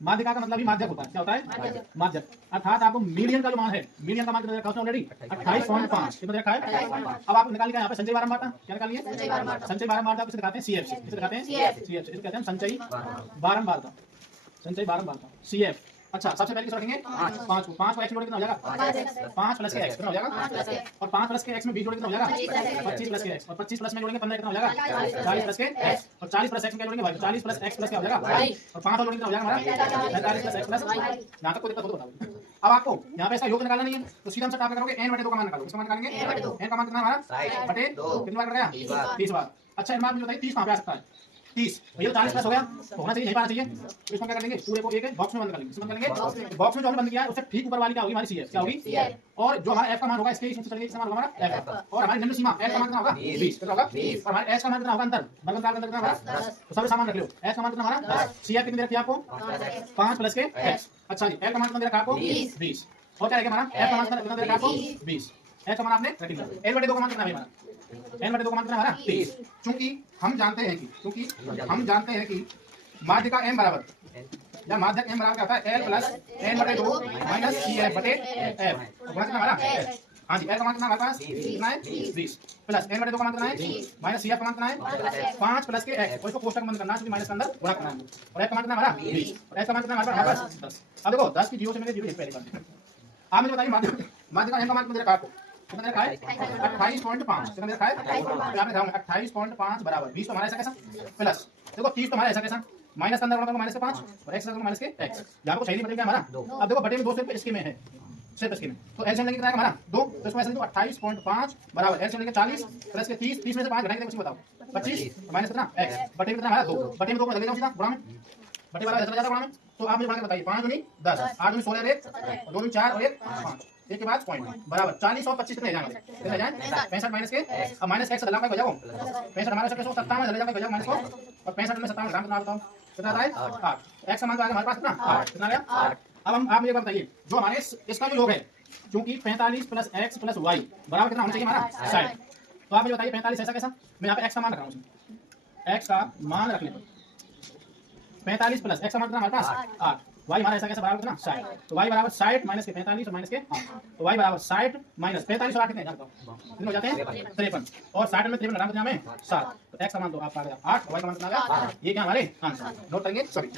माध्यिका का मतलब ही माध्यक होता है। क्या होता है? माध्यक। अर्थात आपको मीडियन का जो मान है, मीडियन का मान कितना देखा ऑलरेडी 28.5 कितना देखा है। अब आप निकालिए यहाँ पे संचयी बारंबारता। क्या निकालिए? संचयी बारंबारता किसे दिखाते हैं? सीएफ से। किसे दिखाते हैं? सीएफ से। इसे कहते हैं संचयी बारंबारता। संचयी बारंबारता सीएफ। अच्छा, सबसे पहले किस रखेंगे? 5 को। 5 को x जोड़ कितना हो जाएगा? 5 प्लस के x कितना हो जाएगा? और 5 प्लस के x में 20 जोड़ कितना हो जाएगा? 25 प्लस के x। और 25 प्लस में जोड़ेंगे 15 कितना हो जाएगा? 40 प्लस के x। और 40 प्लस x में क्या जोड़ेंगे भाई? 40 प्लस x प्लस क्या हो जाएगा? और 5 और जोड़ेंगे कितना हो जाएगा हमारा? 45 प्लस x प्लस। यहाँ तक कोई दिक्कत हो तो बताओ। अब आपको यहाँ पे इसका योग निकालना नहीं है, तो सीधा आप करोगे n/2 का मान निकालो। इसका मान निकालेंगे n का मान कितना हमारा? बटे 2 कितनी बार कर गया? 30 बार। अच्छा, इन बार मुझे बताइए 30 कहाँ पे आ सकता है? 30 ये 40 प्लस हो गया, तो होना चाहिए यहीं पर आना चाहिए। तो इसको क्या कर लेंगे? पूरे को एक बॉक्स में बंद कर लेंगे। इसमें बंद करेंगे। बॉक्स में जो हमने बंद किया है उससे ठीक ऊपर वाली क्या होगी? हमारी सीएफ। क्या होगी? और जो हमारा एफ का मान होगा इसके इसमें चलेंगे, इसका मान होगा हमारा एफ। और हमारी निम्न सीमा एफ का मान कितना होगा? 20 कितना होगा? और हमारे एच का मान कितना होगा? अंतर बगल का अंतर कितना होगा? तो सब सामान रख लो। एच का मान कितना हमारा? सीएफ कितनी रखी है आपको? 5 प्लस के एक्स। अच्छा जी, एल का मान कितना रखा आपको? 20। और क्या रहेगा हमारा? एफ का मान कितना रखा आपको? 20। एच का मान आपने रख लिया। n/2 का मान कितना है हमारा? n/2 का मान कितना हमारा? 30। चूंकि हम जानते हैं कि माध्यिका m बराबर या माध्यक m बराबर क्या होता है? l plus n/2 minus cf बटे f। तो गुणा कितना हमारा? हाँ जी, l का मान कितना हमारे पास? कितना है? 20 प्लस n/2 का मान कितना है? माइनस cf का मान कितना है? 5 प्लस के x। और इसको कोष्टक बंद करना है क्योंकि माइनस के अंदर गुणा करना है। और f का मान कितना हमारा? 20। और f का मान कितना हमारे पास? 10। अब देखो 10 की 0 से मैंने 0 पहले बात। आप मुझे बताइए माध्यिका m का मान कितना रखा आपको? कितना रखा है? 28.5। कितना रखा है? आपने ध्यान 28.5 बराबर 20 तो हमारा ऐसा कैसा प्लस, देखो 30 तो हमारा ऐसा कैसा माइनस अंदर होगा माइनस के 5 और x अंदर माइनस के x। यहाँ को सही मतलब क्या हमारा? अब देखो बटे में 2 सिर्फ इसके में है, सिर्फ इसके में। तो एलसीएम लेंगे कितना हमारा? 2। तो इसमें ऐसे लिखो 28.5 बराबर एलसीएम लेंगे 40 प्लस के 30। 30 में से 5 घटाएंगे कुछ बताओ? 25 माइनस कितना x बटे में कितना हमारा? 2। बटे में 2 को लग जाओ सीधा गुणा में, बटे वाला चला जाता गुणा में। तो आप मुझे बना के बताइए 5 दूनी 10, 8 दूनी 16 और 1 2 दूनी 4 और 1 5, एक के बाद पॉइंट बराबर 40 और 25 कितने जाएंगे? कितने जाएं? 65 माइनस के। अब माइनस x डला का हो जाओ 65 हमारे से 57 डले जाएगा हो जाओ माइनस को। और 65 में 57 ग्राम कितना बताओ? कितना आता है? 8। x का मान तो आ गया हमारे पास कितना? 8। कितना गया? 8। अब हम आप मुझे बताइए जो हमारे इसका जो योग है, क्योंकि 45 प्लस x प्लस y बराबर कितना होना चाहिए हमारा? 60। तो आप मुझे बताइए 45 ऐसा कैसा? मैं यहाँ पे x का मान रख रहा हूँ, x का मान रख लेते 45 प्लस x का मान कितना हमारे पास? 8। y हमारा ऐसा कैसा बराबर कितना? 60। तो y बराबर 60 माइनस के 45 और माइनस के 8। तो y बराबर 60 माइनस 45 और 8 कितने कितने हो जाते हैं? 53। और 60 में 53 कितना में 7। तो x का मान तो आपका आ गया 8 और y का मान कितना आ गया? ये क्या हमारे आंसर नोट करेंगे सभी।